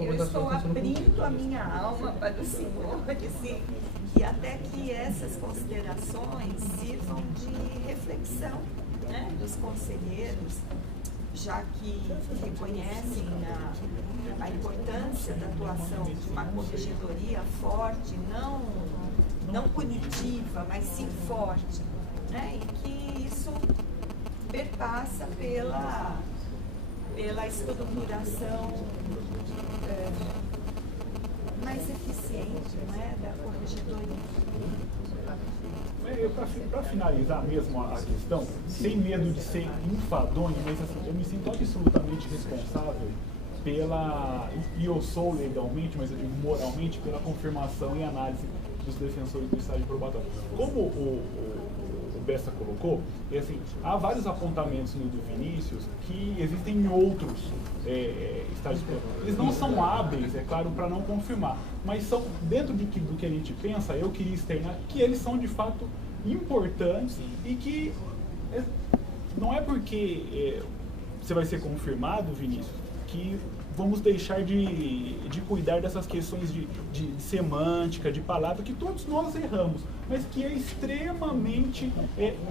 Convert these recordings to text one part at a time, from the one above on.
eu estou abrindo a minha alma para o Senhor, e até que essas considerações sirvam de reflexão, né, dos conselheiros, já que reconhecem a importância da atuação de uma corregedoria forte, não punitiva, mas sim forte, né, e que isso perpassa pela estruturação mais eficiente, não é, da corregedoria. Para finalizar mesmo a questão, sem medo de ser enfadonho, mas assim, eu me sinto absolutamente responsável e eu sou legalmente, mas eu digo moralmente, pela confirmação e análise dos defensores do estágio probatório. Como o Bessa colocou, assim, há vários apontamentos no do Vinícius que existem em outros estágios probatórios. Eles não são hábeis, é claro, para não confirmar, mas são, dentro do que a gente pensa, eu queria externar que eles são de fato importantes e que não é porque você vai ser confirmado, Vinícius, que vamos deixar de cuidar dessas questões de semântica, de palavra, que todos nós erramos, mas que é extremamente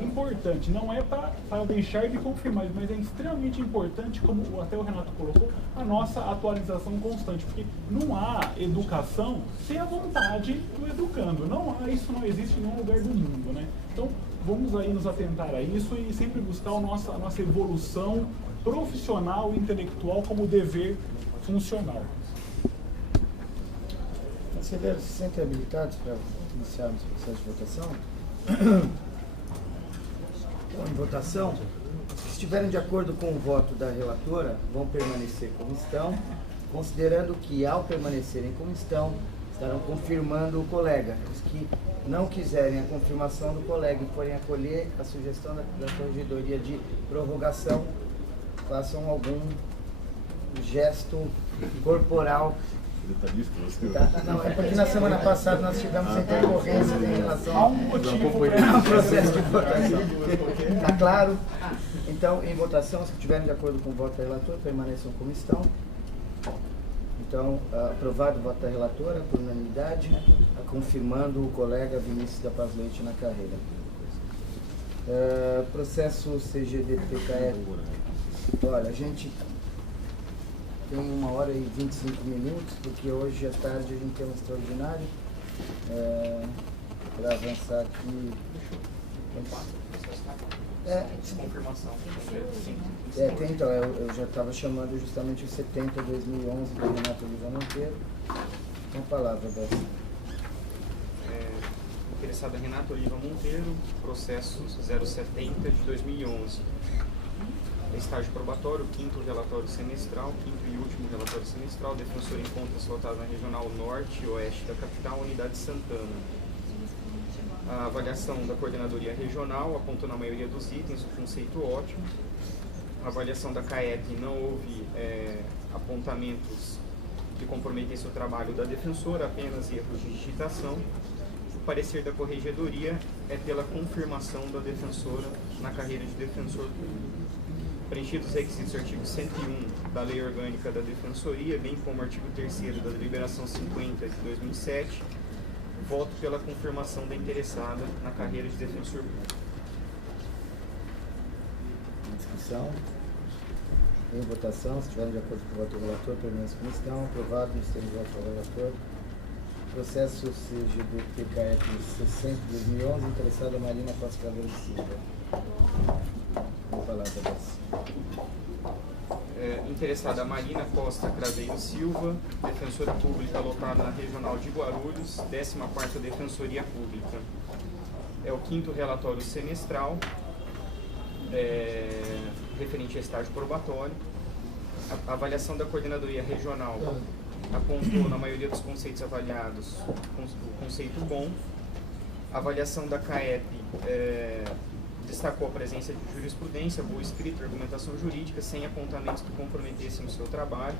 importante. Não é para deixar de confirmar, mas é extremamente importante, como até o Renato colocou, a nossa atualização constante, porque não há educação sem a vontade do educando. Isso não existe em nenhum lugar do mundo, né? Então, vamos aí nos atentar a isso e sempre buscar a nossa evolução profissional e intelectual como dever funcional. Conselheiros, se sentem habilitados para iniciarmos o processo de votação? Então, em votação, se estiverem de acordo com o voto da relatora, vão permanecer como estão, considerando que, ao permanecerem como estão, estarão confirmando o colega. Os que não quiserem a confirmação do colega e forem acolher a sugestão da corregedoria de prorrogação, façam algum gesto corporal. Não, é porque na semana passada nós tivemos intercorrência em relação ao processo de votação. Está claro? Então, em votação, se estiverem de acordo com o voto da relatora, permaneçam como estão. Então, aprovado o voto da relatora, por unanimidade, confirmando o colega Vinícius da Paz Leite na carreira. Processo CGD-PKF. Olha, a gente tem 1h25, porque hoje à tarde a gente tem um extraordinário para avançar aqui. Confirmação. Então, eu já estava chamando justamente o 70/2011 do Renato Oliva Monteiro. Com a palavra, Bessa. Interessada Renato Oliva Monteiro, processo 070 de 2011. Estágio probatório, quinto relatório semestral, quinto e último relatório semestral, defensor encontra-se lotado na Regional Norte e Oeste da capital, Unidade Santana. A avaliação da coordenadoria regional apontou na maioria dos itens o conceito ótimo. A avaliação da CAEP não houve apontamentos que comprometessem o trabalho da defensora, apenas erros de digitação. O parecer da corregedoria é pela confirmação da defensora na carreira de defensor público. Preenchidos os requisitos do artigo 101 da Lei Orgânica da Defensoria, bem como o artigo 3º da Deliberação 50 de 2007, voto pela confirmação da interessada na carreira de defensor público. Discussão. Em votação, se estiverem de acordo com o voto do relator, permanece como estão. Aprovado, nos termos do voto do relator. Processo CGD-PKF 60/2011, interessada Marina Costa Carvalho Silva. Vou falar da Bessa. Interessada Marina Costa Craveiro Silva, defensora pública lotada na Regional de Guarulhos, 14ª Defensoria Pública. É o quinto relatório semestral, referente a estágio probatório. A avaliação da coordenadoria regional apontou na maioria dos conceitos avaliados o conceito bom. A avaliação da CAEP destacou a presença de jurisprudência, boa escrita, argumentação jurídica, sem apontamentos que comprometessem o seu trabalho.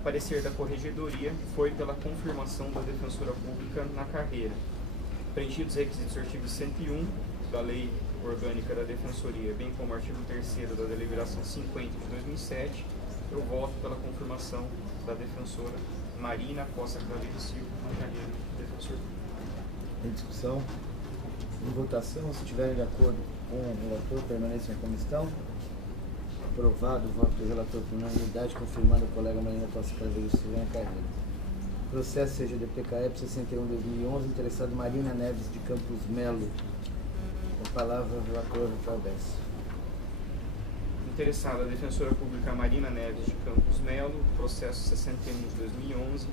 O parecer da corregedoria foi pela confirmação da defensora pública na carreira. Preenchidos os requisitos do artigo 101 da Lei Orgânica da Defensoria, bem como o artigo 3º da Deliberação 50 de 2007, eu voto pela confirmação da defensora Marina Costa Craveiro Silva na carreira de defensor público. Em discussão, em votação, se estiverem de acordo com o relator, permaneçam na comissão. Aprovado o voto do relator por unanimidade, confirmando a colega Marina Costa Craveiro Silva na carreira. Processo CGDPKEP 61/2011, interessado Marina Neves de Campos Melo. A palavra ao relator Rafael Bessa. Interessada a defensora pública Marina Neves de Campos Melo, processo 61/2011.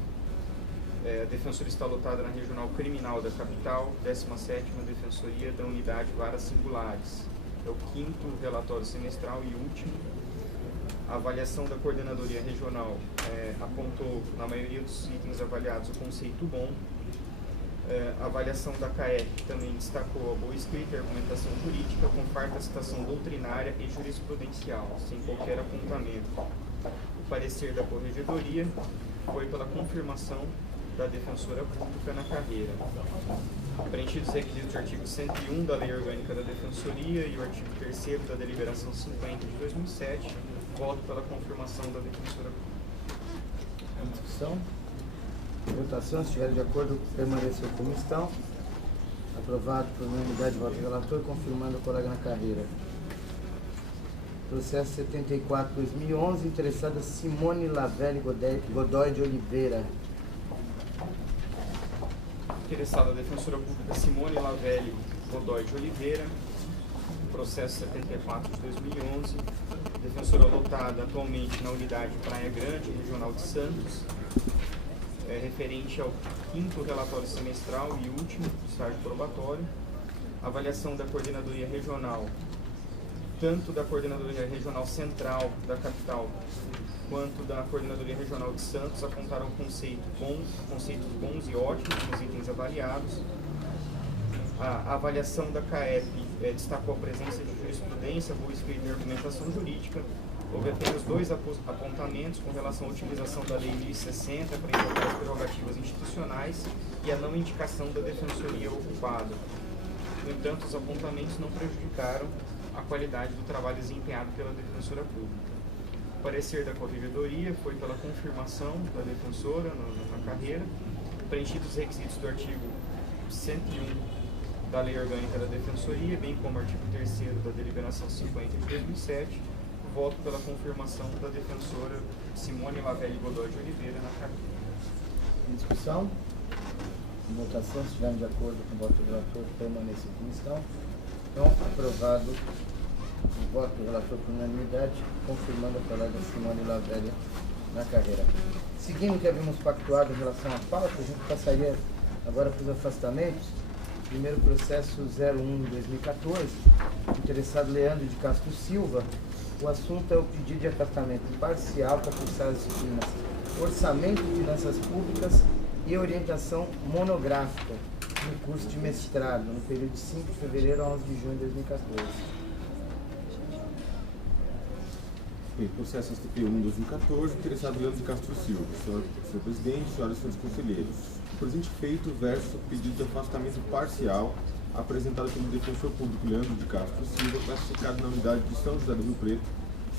A defensora está lotada na Regional Criminal da Capital, 17ª Defensoria da Unidade Varas Singulares. É o 5º relatório semestral e último. A avaliação da Coordenadoria Regional apontou, na maioria dos itens avaliados, o conceito bom. A avaliação da CAEP também destacou a boa escrita e argumentação jurídica, com farta citação doutrinária e jurisprudencial, sem qualquer apontamento. O parecer da Corregedoria foi pela confirmação da defensora pública na carreira. Preenchidos os requisitos do artigo 101 da Lei Orgânica da Defensoria e o artigo 3º da Deliberação 50 de 2007, voto pela confirmação da defensora pública. Em discussão, votação, se estiverem de acordo, permaneçam como estão. Aprovado por unanimidade, voto do relator, confirmando o colega na carreira. Processo 74/2011, interessada Simone Lavelli Godoy de Oliveira. Interessada a defensora pública Simone Lavelli Godoy de Oliveira, processo 74 de 2011, defensora lotada atualmente na unidade Praia Grande, regional de Santos, referente ao 5º relatório semestral e último do estágio probatório. Avaliação da Coordenadoria Regional, tanto da Coordenadoria Regional Central da capital, quanto da Coordenadoria Regional de Santos, apontaram conceitos bons e ótimos nos itens avaliados. A avaliação da CAEP destacou a presença de jurisprudência, boa escrita e argumentação jurídica. Houve apenas 2 apontamentos com relação à utilização da Lei 1060 para invocar as prerrogativas institucionais e a não indicação da defensoria ocupada. No entanto, os apontamentos não prejudicaram a qualidade do trabalho desempenhado pela defensora pública. O parecer da Corregedoria foi pela confirmação da defensora na carreira, preenchidos os requisitos do artigo 101 da Lei Orgânica da Defensoria, bem como o artigo 3º da Deliberação 50 de 2007, voto pela confirmação da defensora Simone Lavelli Godoy de Oliveira na carreira. Em discussão, em votação, se estiverem de acordo com o voto do relator, permaneçam como estão. Então, aprovado o voto do relator por unanimidade, confirmando a colega Simone Lavelli na carreira. Seguindo o que havíamos pactuado em relação à pauta, a gente passaria agora para os afastamentos. Primeiro processo 01/2014, interessado Leandro de Castro Silva. O assunto é o pedido de afastamento parcial para cursar as disciplinas Orçamento e Finanças Públicas e Orientação Monográfica no curso de mestrado, no período de 5 de fevereiro a 11 de junho de 2014. Bem, processo STP1/2014, interessado Leandro de Castro Silva. Senhor presidente, senhoras e senhores conselheiros. O presente feito versa o pedido de afastamento parcial apresentado pelo defensor público Leandro de Castro Silva, classificado na unidade de São José do Rio Preto,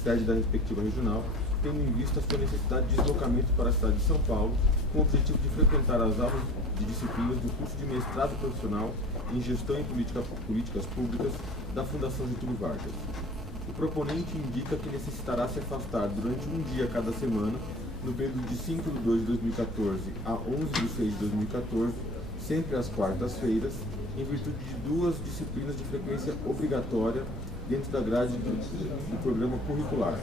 sede da respectiva regional, tendo em vista a sua necessidade de deslocamento para a cidade de São Paulo, com o objetivo de frequentar as aulas de disciplinas do curso de mestrado profissional em Gestão e Políticas Públicas da Fundação Getúlio Vargas. O proponente indica que necessitará se afastar durante um dia cada semana, no período de 5/2/2014 a 11/6/2014, sempre às quartas-feiras, em virtude de 2 disciplinas de frequência obrigatória dentro da grade do programa curricular.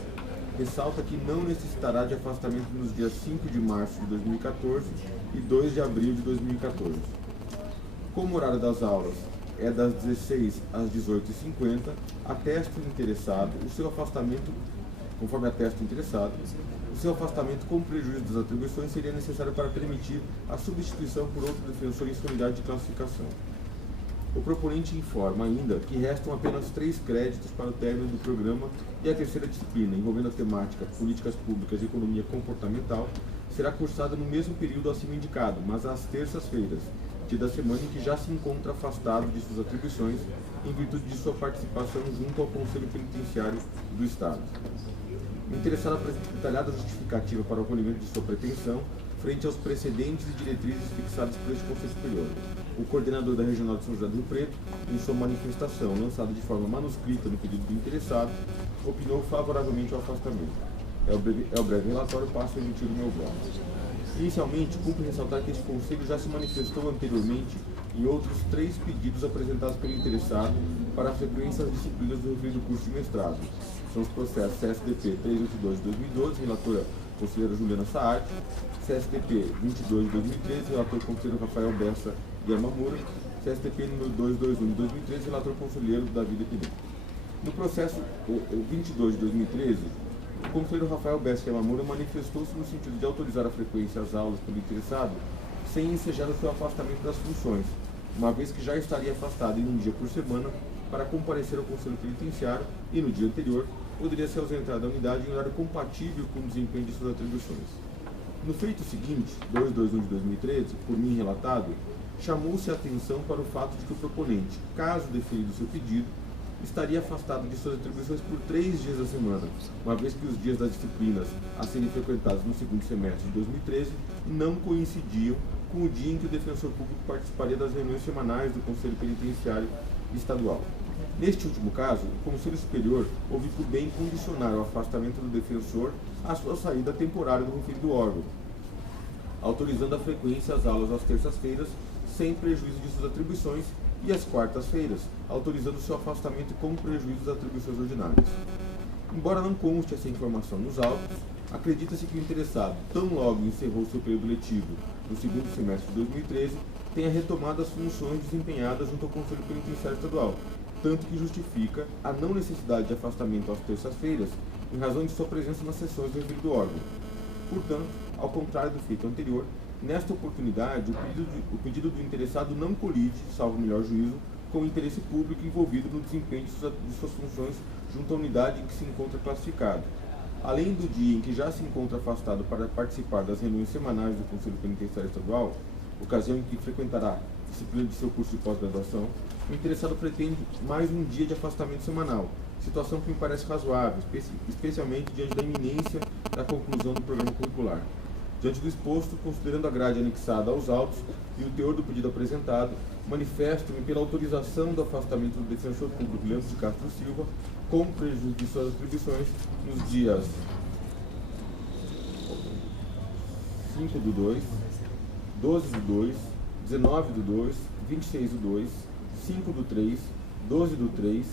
Ressalta que não necessitará de afastamento nos dias 5 de março de 2014 e 2 de abril de 2014. Como o horário das aulas é das 16 às 18h50, atesta o interessado o seu afastamento, conforme atesta o interessado, o seu afastamento com prejuízo das atribuições seria necessário para permitir a substituição por outro defensor em sua unidade de classificação. O proponente informa ainda que restam apenas 3 créditos para o término do programa e a terceira disciplina, envolvendo a temática Políticas Públicas e Economia Comportamental, será cursada no mesmo período acima indicado, mas às terças-feiras, dia da semana em que já se encontra afastado de suas atribuições em virtude de sua participação junto ao Conselho Penitenciário do Estado. O interessado apresenta detalhada justificativa para o acolhimento de sua pretensão frente aos precedentes e diretrizes fixados por este Conselho Superior. O coordenador da Regional de São José do Rio Preto, em sua manifestação lançada de forma manuscrita no pedido do interessado, opinou favoravelmente ao afastamento. É o breve relatório, passo a emitir o meu voto. Inicialmente, cumpre ressaltar que este Conselho já se manifestou anteriormente em outros 3 pedidos apresentados pelo interessado para a frequência das disciplinas do referido curso de mestrado. São os processos CSDP 382 de 2012, relatora conselheira Juliana Saad, CSDP 22 de 2013, relator conselheiro Rafael Bessa de Yamamura, CSDP número 221 de 2013, relator conselheiro Davi Depinel. No processo 22 de 2013, o conselheiro Rafael Bessa de Yamamura manifestou-se no sentido de autorizar a frequência às aulas pelo interessado sem ensejar o seu afastamento das funções, uma vez que já estaria afastado em um dia por semana para comparecer ao Conselho Penitenciário e, no dia anterior, poderia se ausentar da unidade em horário compatível com o desempenho de suas atribuições. No feito seguinte, 221 de 2013, por mim relatado, chamou-se a atenção para o fato de que o proponente, caso deferido seu pedido, estaria afastado de suas atribuições por 3 dias da semana, uma vez que os dias das disciplinas a serem frequentados no segundo semestre de 2013 não coincidiam com o dia em que o defensor público participaria das reuniões semanais do Conselho Penitenciário Estadual. Neste último caso, o Conselho Superior houve por bem condicionar o afastamento do defensor à sua saída temporária do referido órgão, autorizando a frequência às aulas às terças-feiras sem prejuízo de suas atribuições e às quartas-feiras, autorizando seu afastamento com prejuízo das atribuições ordinárias. Embora não conste essa informação nos autos, acredita-se que o interessado, tão logo encerrou seu período letivo no segundo semestre de 2013, tenha retomado as funções desempenhadas junto ao Conselho Penitenciário Estadual, tanto que justifica a não necessidade de afastamento às terças-feiras em razão de sua presença nas sessões do referido órgão. Portanto, ao contrário do feito anterior, nesta oportunidade, o pedido do interessado não colide, salvo o melhor juízo, com o interesse público envolvido no desempenho de suas funções junto à unidade em que se encontra classificado. Além do dia em que já se encontra afastado para participar das reuniões semanais do Conselho Penitenciário Estadual, ocasião em que frequentará a disciplina de seu curso de pós-graduação, o interessado pretende mais um dia de afastamento semanal, situação que me parece razoável, especialmente diante da iminência da conclusão do programa curricular. Diante do exposto, considerando a grade anexada aos autos e o teor do pedido apresentado, manifesto-me pela autorização do afastamento do defensor público Leandro de Castro Silva, com prejuízo de suas atribuições, nos dias 5/2, 12/2, 19/2, 26/2, 5/3, 12/3,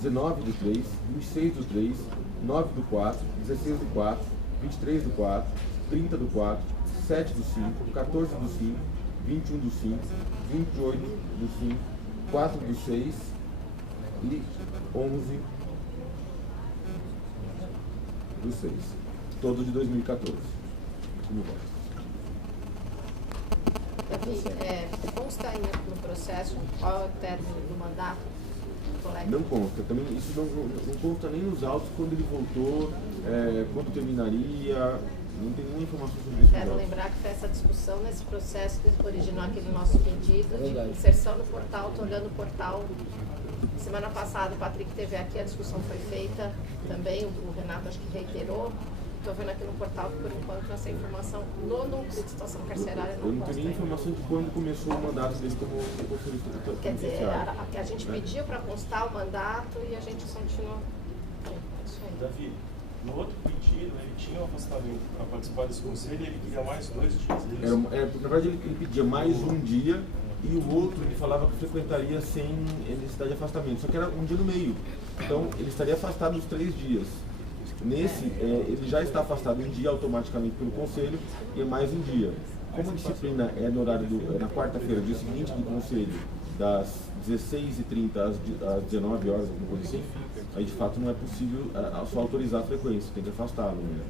19/3, 26/3, 9/4, 16/4, 23/4, 30/4, 7/5, 14/5, 21/5, 28/5, 4/6 e 11/6. Todos de 2014. Como voto. Consta aí no processo qual é o término do mandato do colega? Não consta. Também, isso não consta nem nos autos quando ele voltou, quando terminaria. Não tem nenhuma informação sobre isso. Quero lembrar que foi essa discussão nesse processo que originou aquele nosso pedido de inserção no portal. Estou olhando o portal. Semana passada o Patrick esteve aqui, a discussão foi feita também, o Renato acho que reiterou. Estou vendo aqui no portal que por enquanto essa informação no núcleo de situação carcerária Eu não tenho nem informação de quando começou o mandato dele como conselheiro estadual. Quer dizer, a gente pediu para constar o mandato e a gente continua. Isso aí. Davi, no outro pedido, ele tinha um afastamento para participar desse conselho e ele queria mais 2 dias. Na verdade, ele pedia mais um dia e o outro ele falava que frequentaria sem necessidade de afastamento, só que era um dia no meio. Então, ele estaria afastado os 3 dias. Nesse, ele já está afastado um dia automaticamente pelo conselho e é mais um dia. Como a disciplina é no horário na quarta-feira, dia seguinte do conselho, das 16h30 às 19 horas, alguma coisa assim, aí de fato não é possível só autorizar a frequência, tem que afastá-lo. Né?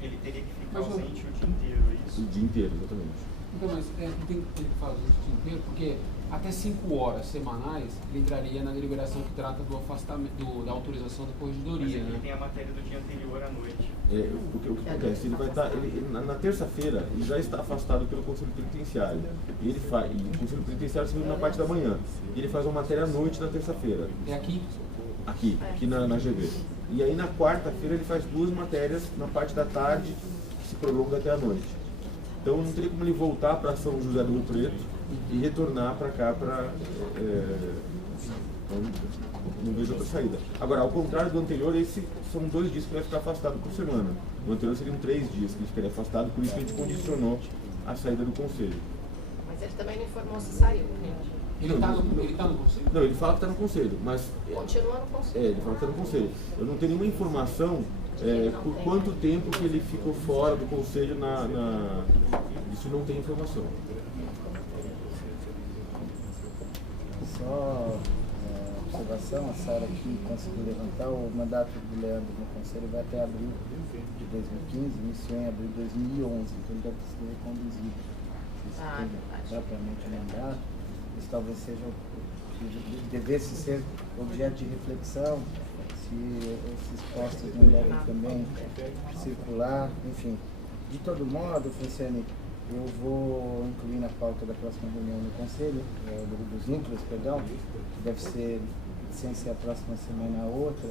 Ele teria que ficar ausente o dia inteiro, é isso? O dia inteiro, exatamente. Então, mas tem que fazer o dia inteiro, porque até 5 horas semanais ele entraria na deliberação que trata do afastamento, da autorização da corregedoria. Mas ele né? tem a matéria do dia anterior à noite. Porque o que acontece? Ele vai estar, na terça-feira, ele já está afastado pelo Conselho Penitenciário. E o Conselho Penitenciário se reúne na parte da manhã. E ele faz uma matéria à noite na terça-feira. É aqui? Aqui na GV. E aí na quarta-feira ele faz 2 matérias na parte da tarde, que se prolonga até a noite. Então não teria como ele voltar para São José do Rio Preto e retornar para cá para... não vejo outra saída. Agora, ao contrário do anterior, esses são 2 dias que ele vai ficar afastado por semana. No anterior seriam 3 dias que ele ficaria afastado, por isso que a gente condicionou a saída do conselho. Mas ele também não informou se saiu. Ele está no conselho? Não, ele fala que está no conselho, mas... Continua no conselho. ele fala que está no conselho. Eu não tenho nenhuma informação por quanto tempo que ele ficou fora do conselho Isso não tem informação. Só observação, a Sara aqui conseguiu levantar o mandato do Leandro no conselho vai até abril de 2015, iniciou em abril de 2011, então ele deve ter sido reconduzido. Propriamente o mandato, isso talvez seja devesse ser objeto de reflexão, se esses postos não devem também circular, enfim. De todo modo, Franciane, eu vou incluir na pauta da próxima reunião do Conselho, dos núcleos, perdão, que deve ser, sem ser a próxima semana a outra,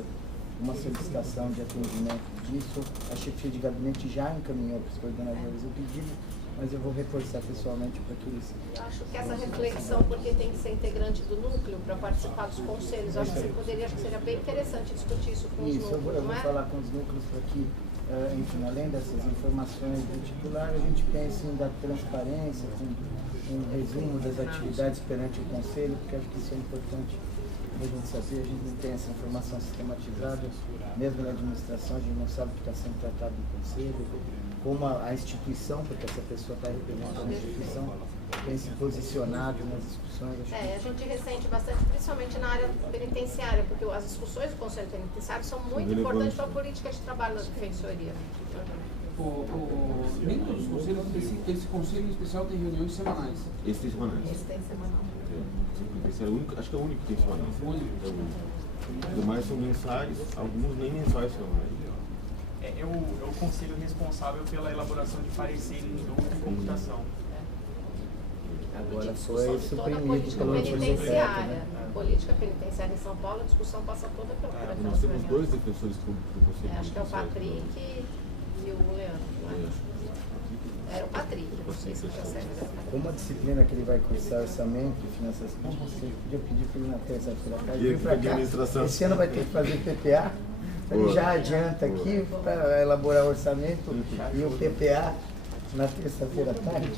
uma solicitação de atendimento disso. A chefia de gabinete já encaminhou para os coordenadores o pedido, mas eu vou reforçar pessoalmente para que eles... Eu acho que essa reflexão, porque tem que ser integrante do núcleo para participar dos conselhos, acho que acho que seria bem interessante discutir isso com os núcleos, eu vou falar com os núcleos para que, enfim, além dessas informações do titular, a gente pense em dar transparência, com um resumo das atividades perante o conselho, porque acho que isso é importante a gente saber. A gente não tem essa informação sistematizada, mesmo na administração, a gente não sabe o que está sendo tratado no conselho, como a instituição, porque essa pessoa está representando a instituição, tem se posicionado nas discussões. A gente ressente bastante, principalmente na área penitenciária, porque as discussões do Conselho Penitenciário são muito importantes para a política de trabalho da Defensoria. Nem todos os conselhos, esse conselho em especial tem reuniões semanais. Esse tem semanais. Esse tem semanal. Esse é o único, acho que é o único que tem semanais. Os demais são mensais, alguns nem mensais são. É o conselho responsável pela elaboração de pareceres de computação. Agora foi suprimido política pelo penitenciária. né? Política penitenciária em São Paulo, a discussão passa toda pela Nós temos 2 defensores públicos do conselho. acho que é o Patrick e o Leandro. Era o Patrick, não sei se já serve. Como a disciplina que ele vai cursar orçamento e finanças públicas, você podia pedir para ele na terça-feira à tarde vir para cá. Esse ano vai ter que fazer PPA. Ele já adianta aqui para elaborar o orçamento e o PPA na terça-feira à tarde.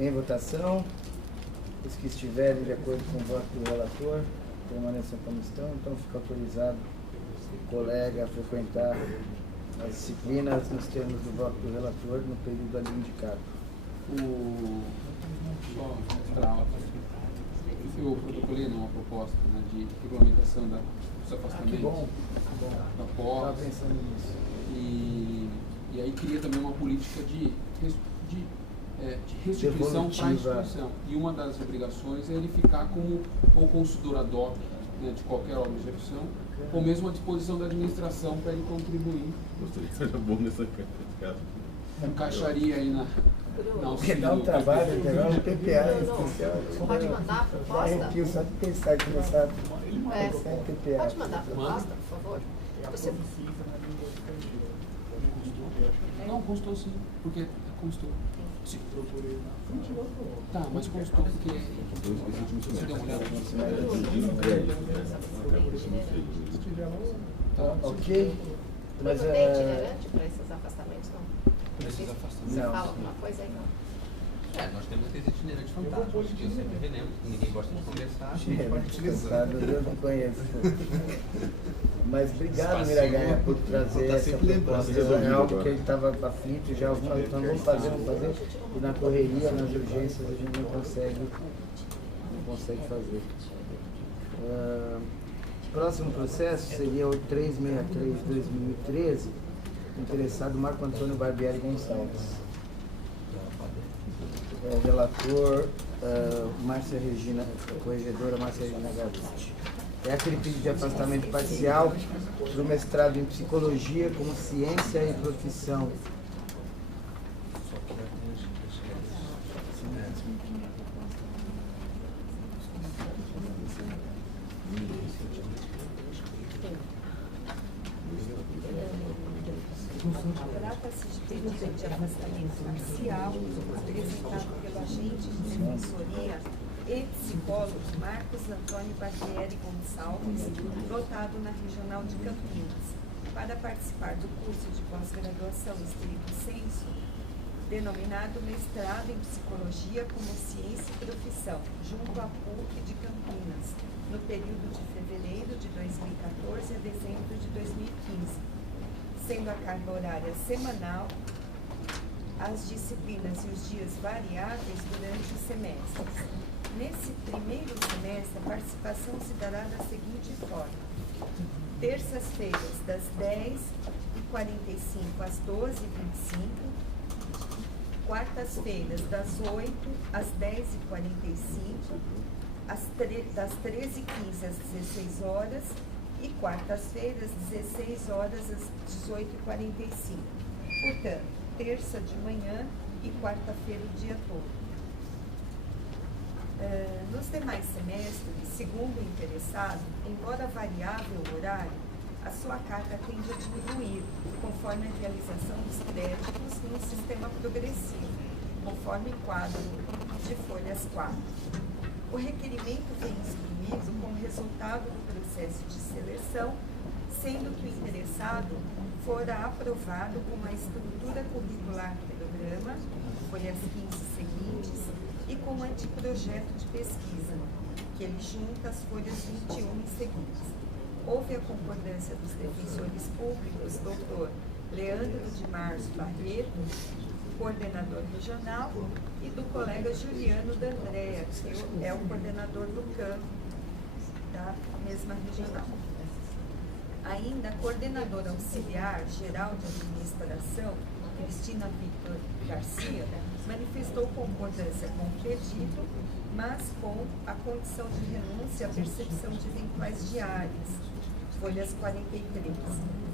Em votação, os que estiverem de acordo com o voto do relator permaneçam como estão, então fica autorizado o colega a frequentar as disciplinas nos termos do voto do relator no período ali indicado. Eu protocolei uma proposta, né, de regulamentação dos afastamentos. Que bom. Da Estava pensando nisso. E aí queria também uma política de restituição para a instituição. E uma das obrigações é ele ficar como ou consultor ad hoc, né, de qualquer órgão de execução, ou mesmo à disposição da administração para ele contribuir. Gostaria que seja bom nessa casa. Encaixaria aí na Porque dá um trabalho, pegar um PPA especial. Pode mandar a proposta? Arrepio só de pensar em começar a pensar em PPA. Pode mandar a proposta, por favor? Você... Não, constou sim, porque constou. Sim. Tá, mas constou porque você deu uma olhada. Tá, ok. Mas não tem itinerante para esses afastamentos, não? Esses afastamentos. Você fala alguma coisa aí, não? Nós temos esses itinerantes fantásticos, que eu sempre relembro, que ninguém gosta de conversar, a gente É, pode utilizar. eu não conheço. Mas obrigado, Miraganha, por trazer Tá essa sempre proposta. lembrando. É algo que ele estava aflito já, então vamos fazer. E na correria, nas urgências, a gente não consegue fazer. Próximo processo seria o 363 de 2013, interessado Marco Antônio Barbieri Gonçalves. Relator Márcia Regina, corregedora Márcia Regina Garuti. É aquele pedido de afastamento parcial do mestrado em psicologia como ciência e profissão. Trata-se de pedido de afastamento parcial apresentado pelo agente de defensoria e psicólogo Marcos Antônio Barbieri Gonçalves, lotado na Regional de Campinas, para participar do curso de pós-graduação estricto sensu, denominado Mestrado em Psicologia como Ciência e Profissão, junto à PUC de Campinas, no período de fevereiro de 2014 a dezembro de 2015, sendo a carga horária semanal, as disciplinas e os dias variáveis durante os semestres. Nesse primeiro semestre, a participação se dará da seguinte forma: terças-feiras, das 10h45 às 12h25, quartas-feiras, das 8 às 10h45, das 13h15 às 16 horas, e quartas-feiras, 16 horas às 18h45. Portanto, terça de manhã e quarta-feira o dia todo. Nos demais semestres, segundo o interessado, embora variável o horário, a sua carga tende a diminuir, conforme a realização dos créditos no sistema progressivo, conforme o quadro de folhas 4. O requerimento vem instruído com o resultado do processo de seleção, sendo que o interessado fora aprovado com a estrutura curricular do programa, folhas 15 seguintes, e com o anteprojeto de pesquisa, que ele junta as folhas 21 seguintes. Houve a concordância dos defensores públicos, Dr. Leandro de Março Barreto, coordenador regional, e do colega Juliano D'Andrea, que é o coordenador do campo da mesma regional. Ainda a coordenadora auxiliar geral de administração, Cristina Victor Garcia, manifestou concordância com o pedido, mas com a condição de renúncia à percepção de eventuais diárias, folhas 43.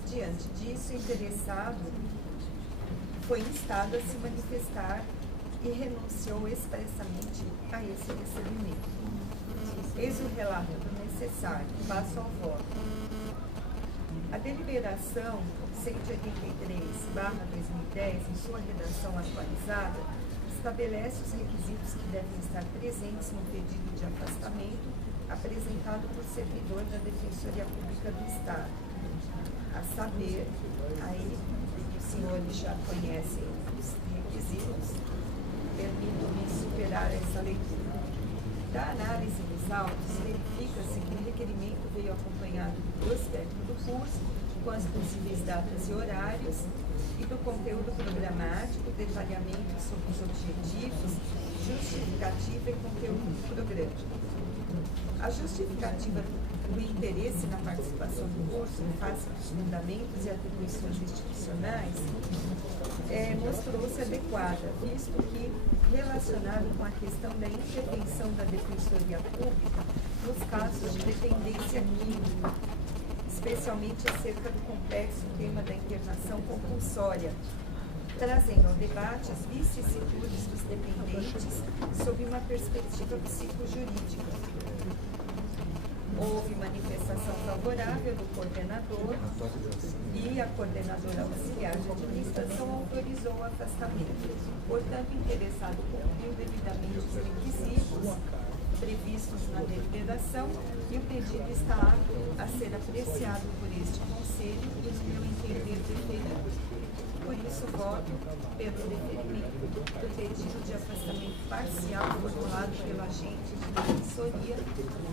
Diante disso, o interessado foi instado a se manifestar e renunciou expressamente a esse recebimento. Eis o relato do necessário. Passo ao voto. A deliberação 183/2010, em sua redação atualizada, estabelece os requisitos que devem estar presentes no pedido de afastamento apresentado por servidor da Defensoria Pública do Estado. A saber, aí os senhores já conhecem os requisitos, permito-me superar essa leitura. Da análise dos autos, verifica-se que o requerimento veio acompanhado do prospecto do curso, com as possíveis datas e horários, e do conteúdo programático, detalhamento sobre os objetivos, justificativa e conteúdo do programa. A justificativa do interesse na participação do curso, em face dos fundamentos e atribuições institucionais, mostrou-se adequada, visto que, relacionado com a questão da intervenção da Defensoria Pública nos casos de dependência química, especialmente acerca do complexo tema da internação compulsória, trazendo ao debate as vicissitudes dos dependentes sob uma perspectiva psicojurídica. Houve manifestação favorável do coordenador e a coordenadora auxiliar de administração autorizou o afastamento. Portanto, o interessado cumpriu devidamente os requisitos previstos na deliberação e o pedido está apto a ser apreciado por este Conselho e, no meu entender, deferido. Por isso, voto pelo deferimento do pedido de afastamento parcial formulado pelo agente de defensoria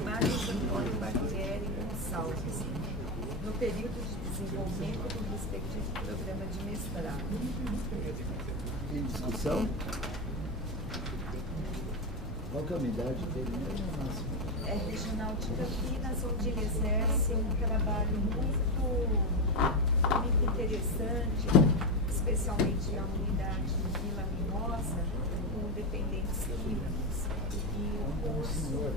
Marcos Antônio Barbieri Gonçalves, no período de desenvolvimento do respectivo programa de mestrado. Tem discussão? Qual que é a unidade dele? É regional de Campinas, onde ele exerce um trabalho muito interessante, especialmente na unidade de Vila Mimosa, com dependentes químicos. E o curso...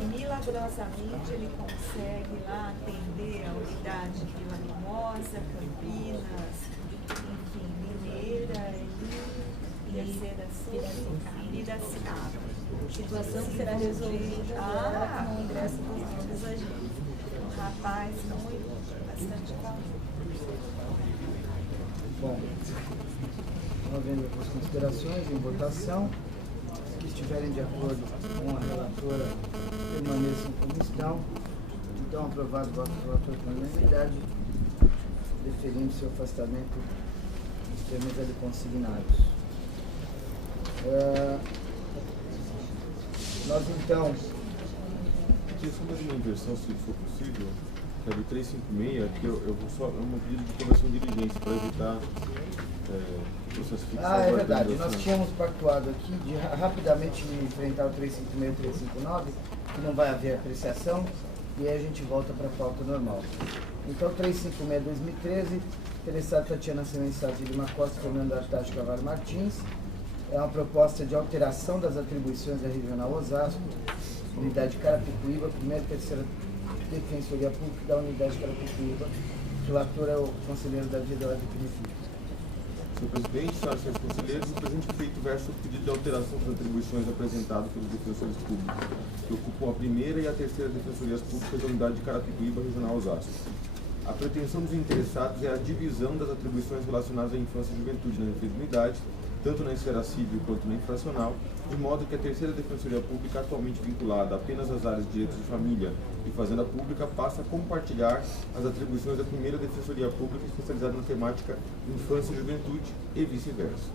E milagrosamente ele consegue lá atender a unidade de Vila Mimosa, Campinas, enfim, Mineira e Piracicaba. Situação que será resolvida agora com o ingresso dos novos agentes. Rapaz, bastante calor. Bom, havendo as considerações em votação, os que estiverem de acordo com a relatora permaneçam como estão. Então, aprovado o voto do relator com unanimidade, deferindo seu afastamento nos termos ali consignados. Nós então... Queria só mais uma inversão, se for possível, que é do 356, que eu vou só um pedido de conversão de diligência para evitar processo fixado. É verdade. Nós tínhamos pactuado aqui de rapidamente enfrentar o 356 e o 359, que não vai haver apreciação, e aí a gente volta para a pauta normal. Então, 356 2013, interessado Tatiana Semensal de Lima Costa, Fernando Artacho Cavalho Martins. É uma proposta de alteração das atribuições da Regional Osasco, Unidade Carapicuíba, primeira e terceira Defensoria Pública da Unidade Carapicuíba. O relator é o conselheiro Davi Eduardo Benefício. Senhor presidente, senhoras e senhores conselheiros, o presente feito versa o pedido de alteração das atribuições apresentado pelos defensores públicos, que ocupam a primeira e a terceira Defensorias Públicas da Unidade de Carapicuíba, Regional Osasco. A pretensão dos interessados é a divisão das atribuições relacionadas à infância e juventude na referidas unidades, tanto na esfera civil quanto na infracional, de modo que a terceira Defensoria Pública, atualmente vinculada apenas às áreas de direitos de família e fazenda pública, passa a compartilhar as atribuições da primeira Defensoria Pública especializada na temática infância e juventude e vice-versa.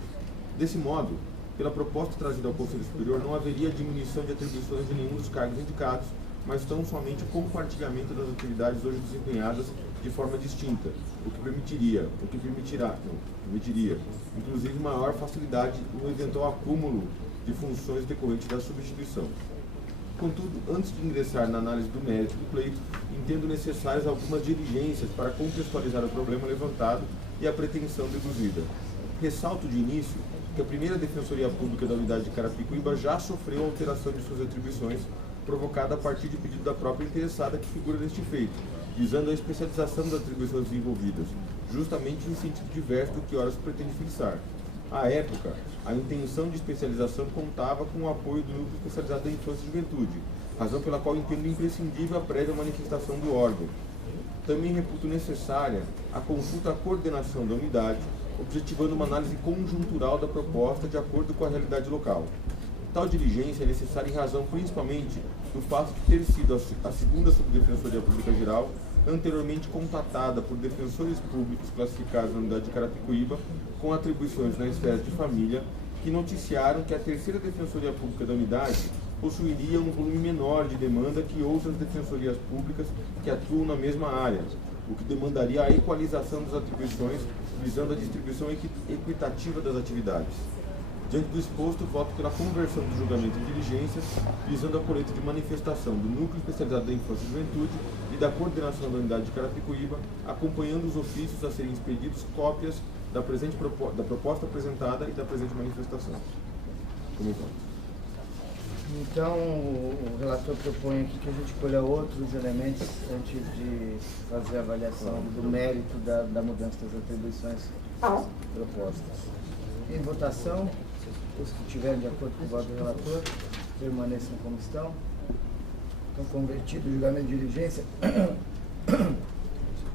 Desse modo, pela proposta trazida ao Conselho Superior, não haveria diminuição de atribuições de nenhum dos cargos indicados, mas tão somente o compartilhamento das atividades hoje desempenhadas de forma distinta, o que permitiria, inclusive, maior facilidade no eventual acúmulo de funções decorrentes da substituição. Contudo, antes de ingressar na análise do mérito do pleito, entendo necessárias algumas diligências para contextualizar o problema levantado e a pretensão deduzida. Ressalto de início que a primeira Defensoria Pública da Unidade de Carapicuíba já sofreu alteração de suas atribuições, provocada a partir de pedido da própria interessada que figura neste feito, visando a especialização das atribuições desenvolvidas, justamente em sentido diverso do que ora se pretende fixar. À época, a intenção de especialização contava com o apoio do Núcleo Especializado da Infância e Juventude, razão pela qual entendo imprescindível a prévia manifestação do órgão. Também reputo necessária a consulta à coordenação da unidade, objetivando uma análise conjuntural da proposta de acordo com a realidade local. Tal diligência é necessária em razão principalmente do fato de ter sido a segunda Subdefensoria Pública Geral anteriormente contatada por defensores públicos classificados na Unidade de Carapicuíba com atribuições na esfera de família, que noticiaram que a terceira Defensoria Pública da Unidade possuiria um volume menor de demanda que outras defensorias públicas que atuam na mesma área, o que demandaria a equalização das atribuições, visando a distribuição equitativa das atividades. Diante do exposto, voto pela conversão do julgamento em diligências, visando a colheita de manifestação do Núcleo Especializado da Infância e Juventude e da coordenação da Unidade de Carapicuíba, acompanhando os ofícios a serem expedidos cópias da proposta apresentada e da presente manifestação. Como voto. Então, o relator propõe aqui que a gente colha outros elementos antes de fazer a avaliação do mérito da mudança das atribuições propostas. Em votação, os que estiverem de acordo com o voto do relator, permaneçam como estão. Então, convertido o julgamento de diligência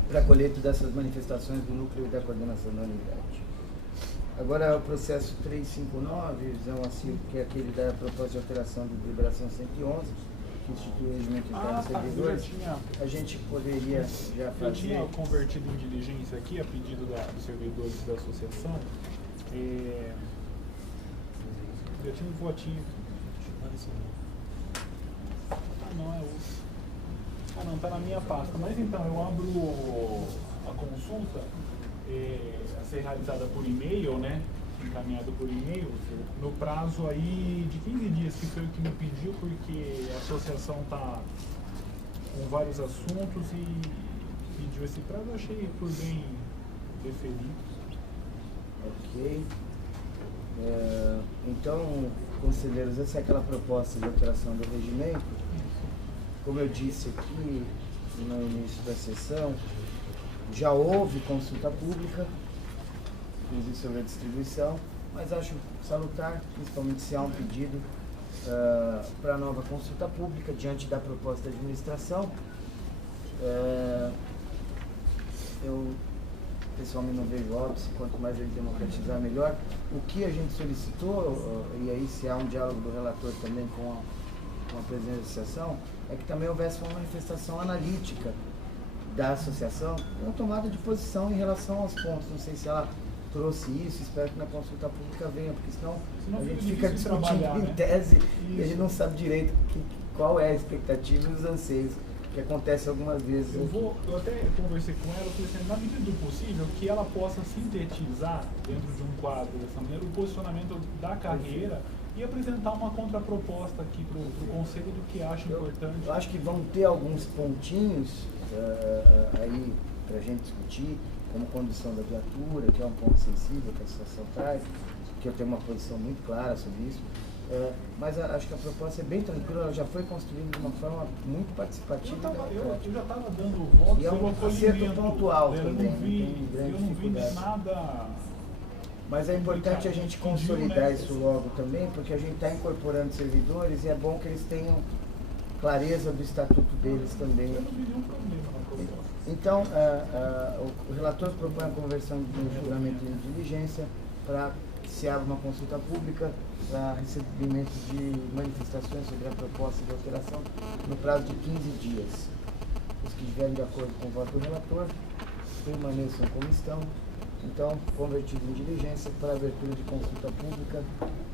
para a colheita dessas manifestações do núcleo e da coordenação da unidade. Agora, o processo 359, visão assim, que é aquele da proposta de alteração de deliberação 111, que institui o regimento interno dos servidores, a gente poderia já fazer... Eu tinha convertido em diligência aqui, a pedido dos servidores da associação. Eu tinha um votinho. Não, tá na minha pasta. Mas então, eu abro a consulta a ser realizada por e-mail, né? Encaminhado por e-mail, no prazo aí de 15 dias, que foi o que me pediu, porque a associação tá com vários assuntos e pediu esse prazo. Eu achei por bem deferir. Ok. Então, conselheiros, essa é aquela proposta de alteração do regimento. Como eu disse aqui no início da sessão, já houve consulta pública, inclusive sobre a distribuição, mas acho salutar, principalmente se há um pedido para nova consulta pública diante da proposta da administração. Eu pessoalmente não vejo óbice, quanto mais a gente democratizar, melhor. O que a gente solicitou, e aí se há um diálogo do relator também com a presidente da associação, é que também houvesse uma manifestação analítica da associação, uma tomada de posição em relação aos pontos. Não sei se ela trouxe isso, espero que na consulta pública venha, porque senão a gente fica discutindo em tese e a gente não sabe direito qual é a expectativa e os anseios, que acontece algumas vezes. Eu até conversei com ela, falei assim, na medida do possível, que ela possa sintetizar dentro de um quadro dessa maneira o posicionamento da carreira e apresentar uma contraproposta aqui para o Conselho do que acha importante. Eu acho que vão ter alguns pontinhos aí para a gente discutir, como condução da viatura, que é um ponto sensível que a associação traz, que eu tenho uma posição muito clara sobre isso. Mas acho que a proposta é bem tranquila, ela já foi construída de uma forma muito participativa. Eu já estava dando voto e é um acerto pontual também, eu não vi nada. Mas é importante a gente consolidar isso logo também, porque a gente está incorporando servidores e é bom que eles tenham clareza do estatuto deles também. Eu não vi nenhum problema na proposta. Então, o relator propõe a conversão do julgamento em diligência para que se abra uma consulta pública para recebimento de manifestações sobre a proposta de alteração no prazo de 15 dias. Os que estiverem de acordo com o voto do relator permaneçam como estão. Então, convertido em diligência para abertura de consulta pública,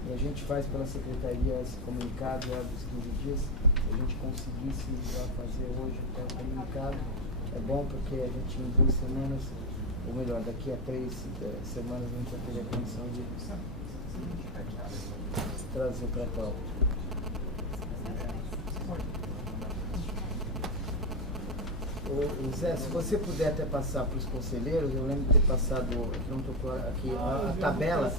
e a gente faz pela Secretaria esse comunicado e abre os 15 dias. Se a gente conseguisse já fazer hoje o comunicado, é bom porque a gente em 2 semanas, ou melhor, daqui a 3 semanas, a gente vai ter a condição de trazer para a pauta. Zé, se você puder até passar para os conselheiros, eu lembro de ter passado, não tocou aqui, a tabela,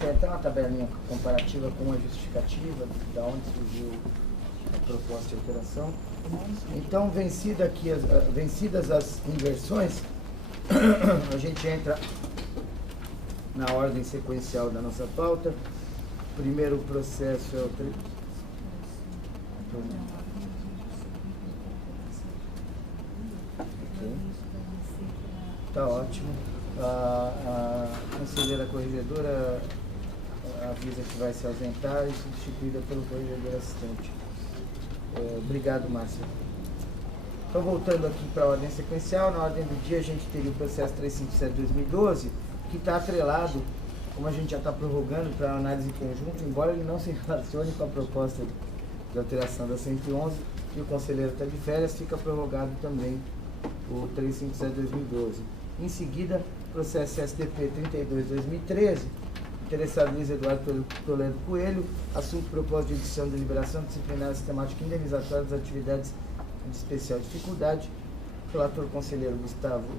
tem até uma tabelinha comparativa com a justificativa, da onde surgiu a proposta de alteração. Então, vencidas as inversões, a gente entra na ordem sequencial da nossa pauta. Primeiro processo é o... Tá ótimo. A conselheira corregedora avisa que vai se ausentar e substituída pelo corregedor assistente. Obrigado, Márcia. Então, voltando aqui para a ordem sequencial, na ordem do dia a gente teria o processo 357/2012, que está atrelado, como a gente já está prorrogando para análise conjunta, embora ele não se relacione com a proposta de alteração da 111, e o conselheiro está de férias, fica prorrogado também o 357/2012. Em seguida, processo SDP 32/2013, interessado Luiz Eduardo Toledo Coelho, assunto proposta de edição de deliberação disciplinar sistemática indenizatória das atividades de especial dificuldade. Relator conselheiro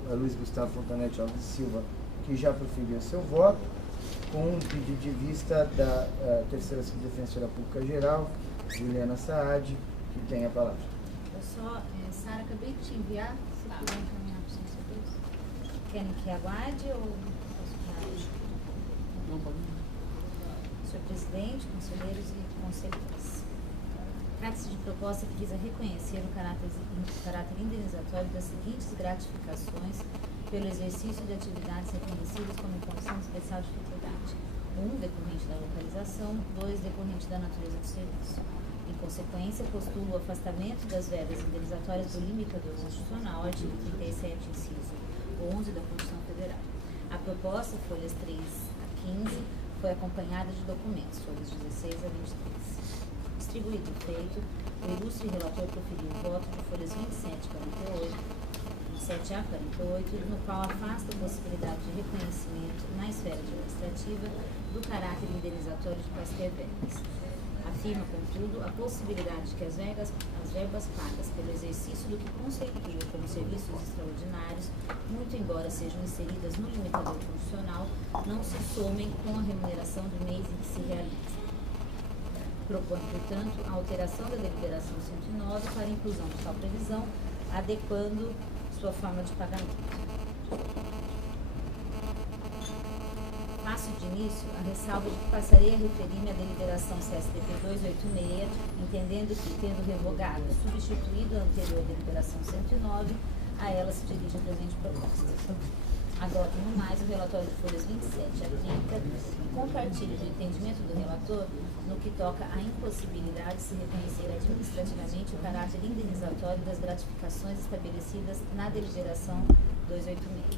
Luiz Gustavo Fontanete Alves Silva, que já proferiu seu voto, com um pedido de vista da terceira subdefensora pública geral, Juliana Saad, que tem a palavra. Eu só, Sara, acabei de te enviar, se puder encaminhar para os senadores. Querem que aguarde ou posso já? Não, pode. Senhor presidente, conselheiros e conselheiras. Trata-se de proposta que visa reconhecer o caráter indenizatório das seguintes gratificações pelo exercício de atividades reconhecidas como condição de especial dificuldade. 1, decorrente da localização. 2, decorrente da natureza do serviço. Em consequência, postulo o afastamento das verbas indenizatórias do limitador constitucional, artigo 37, inciso 11 da Constituição Federal. A proposta, folhas 3 a 15, foi acompanhada de documentos, folhas 16 a 23. Distribuído o feito, o ilustre relator proferiu o voto de folhas 27 a 48, 27 a 48, no qual afasta a possibilidade de reconhecimento na esfera administrativa do caráter indenizatório de quaisquer verbas. Afirma, contudo, a possibilidade de que as verbas pagas pelo exercício do que conceitua como serviços extraordinários, muito embora sejam inseridas no limitador constitucional, não se somem com a remuneração do mês em que se realiza. Propõe, portanto, a alteração da deliberação 109 para a inclusão de tal previsão, adequando sua forma de pagamento. Passo de início a ressalva de que passarei a referir-me à deliberação CSDP 286, entendendo que, tendo revogado e substituído a anterior deliberação 109, a ela se dirige a presente proposta. Adoto, no mais, o relatório de folhas 27 a 30 e compartilho do entendimento do relator no que toca à impossibilidade de se reconhecer administrativamente o caráter indenizatório das gratificações estabelecidas na deliberação 286.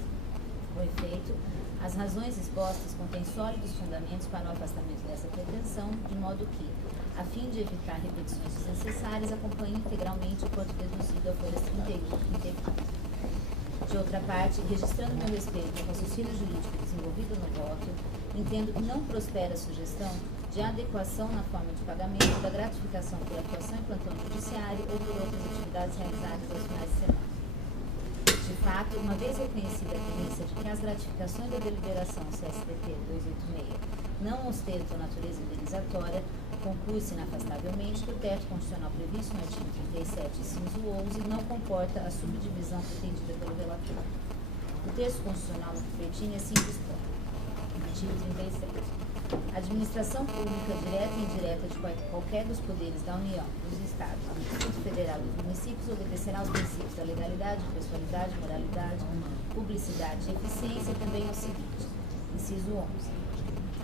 Com efeito, as razões expostas contêm sólidos fundamentos para o afastamento dessa pretensão, de modo que, a fim de evitar repetições desnecessárias, acompanhe integralmente o quanto deduzido a folhas 31 e 34. De outra parte, registrando meu respeito ao raciocínio jurídico desenvolvido no voto, entendo que não prospera a sugestão de adequação na forma de pagamento da gratificação por atuação em plantão judiciário ou por outras atividades realizadas aos finais de semana. De fato, uma vez reconhecida a premissa de que as gratificações da deliberação CSDP 286 não ostentam natureza indenizatória, conclui-se inafastavelmente que o teto constitucional previsto no artigo 37, inciso 11, não comporta a subdivisão pretendida pelo relator. O texto constitucional no que pertine assim dispõe. Artigo 37. A administração pública, direta e indireta de qualquer dos poderes da União, dos Estados, do Distrito Federal e dos municípios obedecerá aos princípios da legalidade, pessoalidade, moralidade, publicidade e eficiência, também ao seguinte. Inciso 11.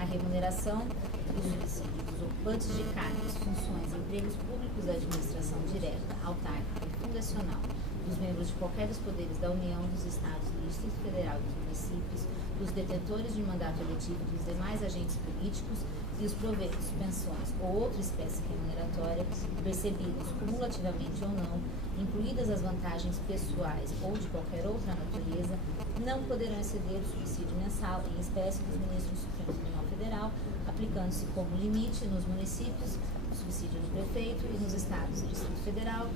A remuneração dos subsídios dos ocupantes de cargos, funções e empregos públicos da administração direta, autárquica e fundacional, dos membros de qualquer dos poderes da União, dos Estados, do Distrito Federal e dos municípios, dos detentores de mandato eletivo e dos demais agentes políticos e os proventos, pensões ou outra espécie remuneratória percebidos cumulativamente ou não, incluídas as vantagens pessoais ou de qualquer outra natureza, não poderão exceder o subsídio mensal em espécie dos ministros supremos da União Federal, aplicando-se como limite nos municípios o subsídio do prefeito e nos estados do Distrito Federal,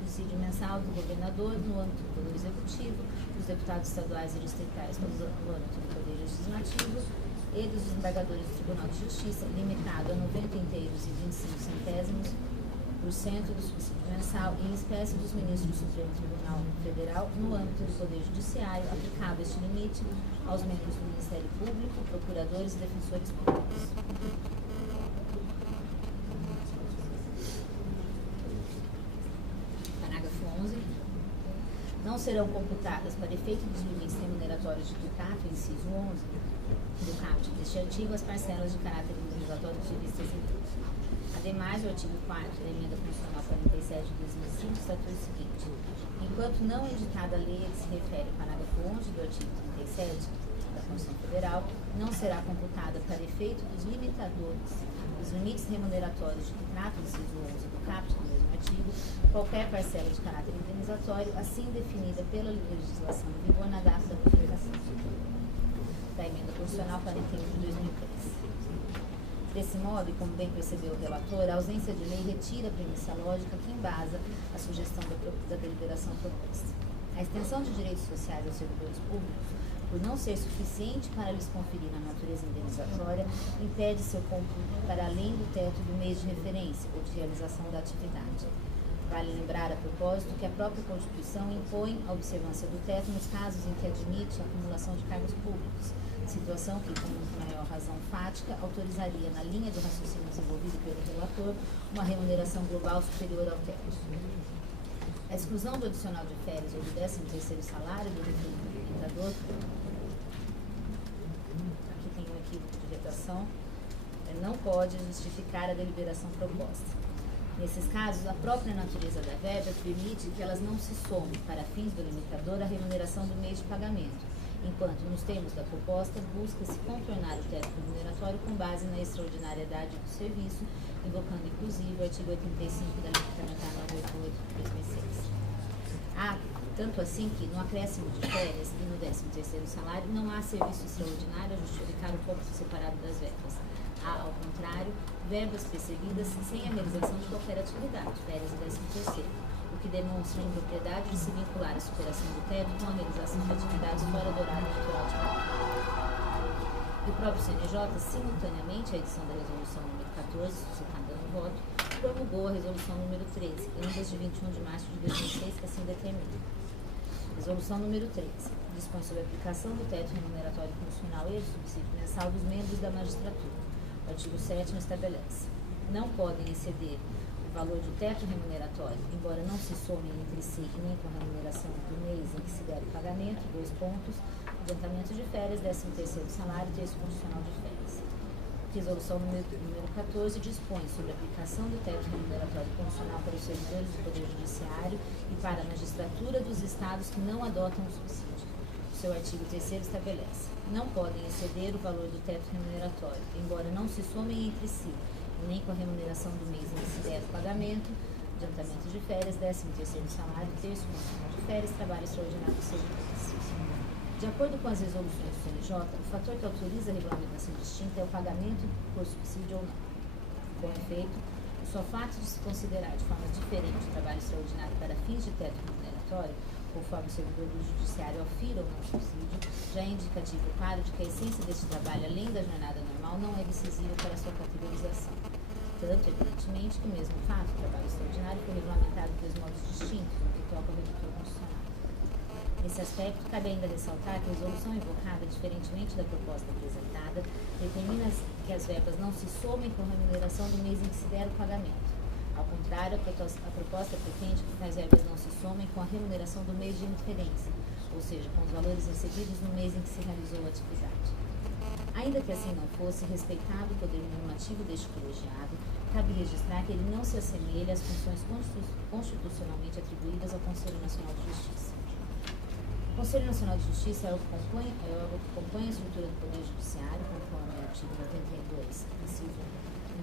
subsídio mensal do governador no âmbito do Poder Executivo, dos deputados estaduais e distritais no âmbito do Poder Legislativo e dos desembargadores do Tribunal de Justiça, limitado a 90 inteiros e 25 centésimos por cento do subsídio mensal em espécie dos ministros do Supremo Tribunal Federal no âmbito do Poder Judiciário, aplicável este limite aos membros do Ministério Público, procuradores e defensores públicos. Parágrafo 11. Não serão computadas para efeito dos limites remuneratórios de CAPT, inciso 11, do CAPT deste artigo, as parcelas de caráter indenizatório previstas em lei. Ademais, o artigo 4º da Emenda Constitucional 47 de 2005 estatua o seguinte: enquanto não editada a lei a que se refere o parágrafo 11 do artigo 37 da Constituição Federal, não será computada para efeito dos limitadores, dos limites remuneratórios de que trata o inciso 11 do CAPT do mesmo artigo, qualquer parcela de caráter indenizatório, assim definida pela legislação em vigor na data da publicação da Emenda Constitucional 41 de 2003. Desse modo, e como bem percebeu o relator, a ausência de lei retira a premissa lógica que embasa a sugestão da deliberação proposta. A extensão de direitos sociais aos servidores públicos, por não ser suficiente para lhes conferir a natureza indenizatória, impede seu cúmplice para além do teto do mês de referência ou de realização da atividade. Vale lembrar, a propósito, que a própria Constituição impõe a observância do teto nos casos em que admite a acumulação de cargos públicos, situação que, com maior razão fática, autorizaria, na linha do raciocínio desenvolvido pelo relator, uma remuneração global superior ao teto. A exclusão do adicional de férias ou do 13º salário do limitador, aqui tem um equívoco de redação, não pode justificar a deliberação proposta. Nesses casos, a própria natureza da verba permite que elas não se somem, para fins do limitador, à remuneração do mês de pagamento, enquanto, nos termos da proposta, busca-se contornar o teto remuneratório com base na extraordinariedade do serviço, invocando, inclusive, o artigo 85 da Lei Complementar 988 de 2006. Tanto assim que, no acréscimo de férias e no 13º salário, não há serviço extraordinário a justificar o ponto separado das verbas. Há, ao contrário, verbas percebidas sem a realização de qualquer atividade, férias e 13º, o que demonstra a impropriedade de se vincular a superação do teto com a realização de atividades fora do horário natural de trabalho. E o próprio CNJ, simultaneamente à edição da resolução número 14, suscitada no voto, promulgou a resolução número 13, ambas de 21 de março de 2006, que assim determina. Resolução número 13. dispõe sobre a aplicação do teto remuneratório funcional e do subsídio mensal dos membros da magistratura. O artigo 7º estabelece: não podem exceder o valor do teto remuneratório, embora não se somem entre si nem com a remuneração do mês em que se der o pagamento, 2 pontos, adiantamento de férias, 13º salário e terço constitucional de férias. Resolução número 14 dispõe sobre a aplicação do teto remuneratório constitucional para os servidores do Poder Judiciário e para a magistratura dos estados que não adotam o subsídio. O seu artigo 3º estabelece: não podem exceder o valor do teto remuneratório, embora não se somem entre si, nem com a remuneração do mês em que se der o pagamento, adiantamento de férias, 13º salário, terço constitucional de férias, trabalho extraordinário dos servidores. De acordo com as resoluções do CNJ, o fator que autoriza a regulamentação distinta é o pagamento por subsídio ou não. Com efeito, o só fato de se considerar de forma diferente o trabalho extraordinário para fins de teto remuneratório, conforme o servidor do judiciário ofira ou não subsídio, já é indicativo claro de que a essência deste trabalho, além da jornada normal, não é decisiva para a sua categorização. Tanto, evidentemente, que o mesmo fato, o trabalho extraordinário, foi regulamentado de 2 modos distintos, no que toca ao redutor constitucional. Nesse aspecto, cabe ainda ressaltar que a resolução invocada, diferentemente da proposta apresentada, determina que as verbas não se somem com a remuneração do mês em que se der o pagamento. Ao contrário, a proposta pretende que tais verbas não se somem com a remuneração do mês de inferência, ou seja, com os valores recebidos no mês em que se realizou a atividade. Ainda que assim não fosse, respeitado o poder normativo deste colegiado, cabe registrar que ele não se assemelha às funções constitucionalmente atribuídas ao Conselho Nacional de Justiça. O Conselho Nacional de Justiça é o que compõe a estrutura do Poder Judiciário, conforme o artigo 92, inciso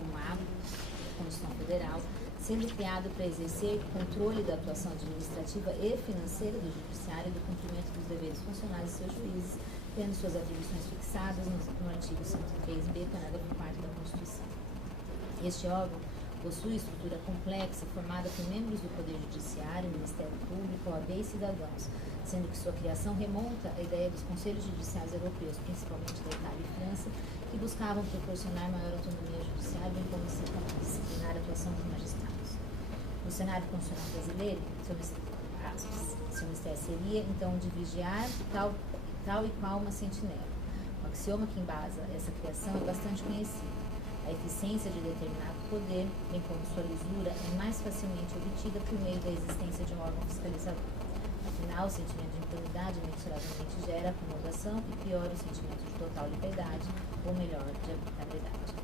1A da Constituição Federal, sendo criado para exercer controle da atuação administrativa e financeira do Judiciário e do cumprimento dos deveres funcionais de seus juízes, tendo suas atribuições fixadas no artigo 103b, parágrafo 4º da Constituição. Este órgão possui estrutura complexa, formada por membros do Poder Judiciário, Ministério Público, OAB e cidadãos, sendo que sua criação remonta à ideia dos Conselhos Judiciais Europeus, principalmente da Itália e França, que buscavam proporcionar maior autonomia judiciária, bem como disciplinar a atuação dos magistrados. No cenário constitucional brasileiro, seu mistério seria, então, de vigiar tal e qual uma sentinela. O axioma que embasa essa criação é bastante conhecido. A eficiência de determinado poder, bem como sua lisura, é mais facilmente obtida por meio da existência de um órgão fiscalizador. Afinal, o sentimento de impunidade inexoravelmente gera acomodação e piora o sentimento de total liberdade, ou melhor, de arbitrariedade.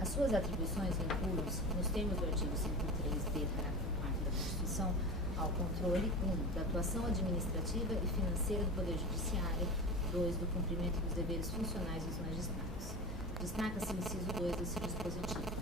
As suas atribuições vinculam-se, nos termos do artigo 103b, parágrafo 4º da Constituição, ao controle 1. Da atuação administrativa e financeira do Poder Judiciário, 2. Do cumprimento dos deveres funcionais dos magistrados. Destaca-se o inciso 2 desse dispositivo: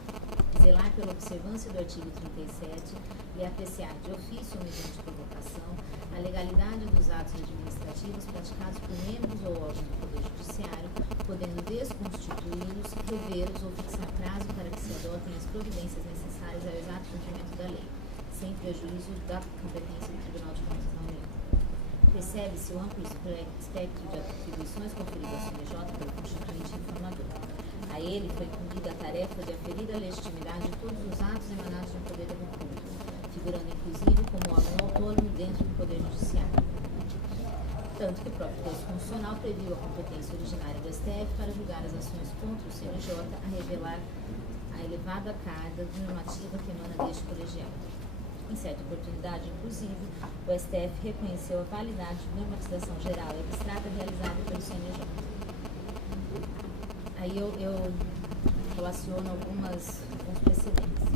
zelar pela observância do artigo 37 e apreciar de ofício ou mediante provocação a legalidade dos atos administrativos praticados por membros ou órgãos do Poder Judiciário, podendo desconstituí-los, revê-los ou fixar prazo para que se adotem as providências necessárias ao exato cumprimento da lei, sem prejuízo da competência do Tribunal de Contas da União. Percebe-se o amplo espectro de atribuições conferidas ao CNJ pelo Constituinte Informador. A ele foi incumbida a tarefa de aferir a legitimidade de todos os atos emanados do Poder da República, figurando inclusive como órgão autônomo dentro do Poder Judiciário. Tanto que o próprio texto constitucional previu a competência originária do STF para julgar as ações contra o CNJ, a revelar a elevada carga normativa que emana deste colegiado. Em certa oportunidade, inclusive, o STF reconheceu a validade de normatização geral e abstrata realizada pelo CNJ. Aí eu relaciono alguns precedentes.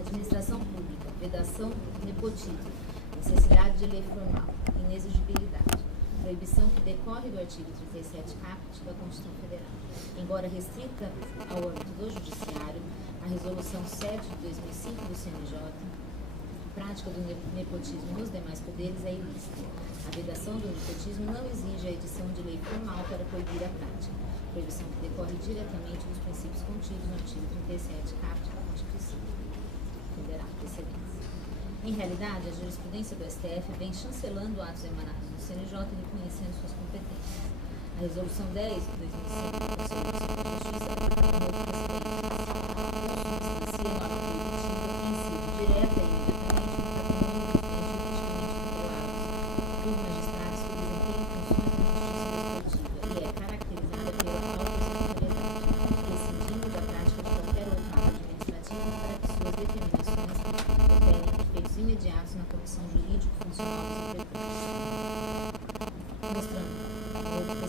Administração pública, vedação, nepotismo, necessidade de lei formal, inexigibilidade, proibição que decorre do artigo 37 caput da Constituição Federal. Embora restrita ao âmbito do Judiciário, a Resolução 7 de 2005 do CNJ, a prática do nepotismo nos demais poderes é ilícita. A vedação do nepotismo não exige a edição de lei formal para proibir a prática, proibição que decorre diretamente dos princípios contidos no artigo 37 caput da Constituição Federal precedentes. Em realidade, a jurisprudência do STF vem chancelando atos emanados do CNJ e reconhecendo suas competências. A Resolução 10 de 2005 do Conselho Nacional de Justiça aplica um novo precedente, consubstancia norma proibitiva em sido direta e imediatamente no patrimônio dos bens juridicamente tutelados dos magistrados que jurídico-funcional dos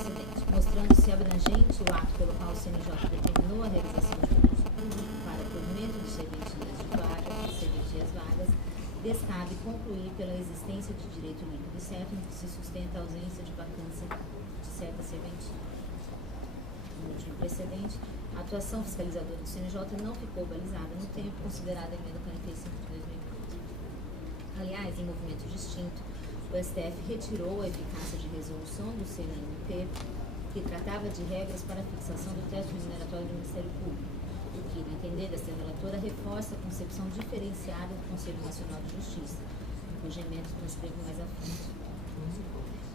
integrantes. Mostrando-se abrangente o ato pelo qual o CNJ determinou a realização de concurso público para provimento de serventias vagas, descabe concluir pela existência de direito líquido e certo em que se sustenta a ausência de vacância de certa serventia. No último precedente, a atuação fiscalizadora do CNJ não ficou balizada no tempo considerada a emenda 45 de 2012. Aliás, em movimento distinto, o STF retirou a eficácia de resolução do CNMP, que tratava de regras para a fixação do teto remuneratório do Ministério Público, o que, no entender desta relatora, reforça a concepção diferenciada do Conselho Nacional de Justiça, cujo emento transcrevo mais à frente.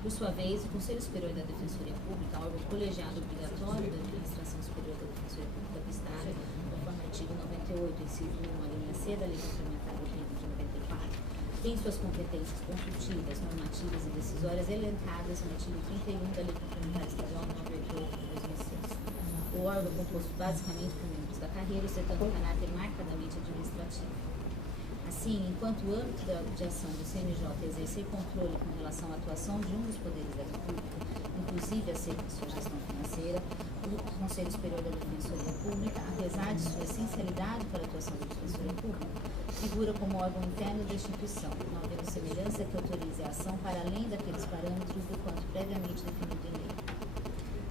Por sua vez, o Conselho Superior da Defensoria Pública, órgão colegiado obrigatório da Administração Superior da Defensoria Pública do Estado, conforme o artigo 98, inciso 1, a linha C da Lei Complementar de 94, tem suas competências consultivas, normativas e decisórias elencadas no artigo 31 da Lei Complementar Estadual 988 de 2006. O órgão é composto basicamente por membros da carreira, ostentando um caráter marcadamente administrativo. Assim, enquanto o âmbito de ação do CNJ é exercer controle com relação à atuação de um dos poderes da República, inclusive a gestão financeira, o Conselho Superior da Defensoria Pública, apesar de sua essencialidade para a atuação da Defensoria Pública, figura como órgão interno da instituição, não havendo semelhança que autorize a ação para além daqueles parâmetros do quanto previamente definido em lei.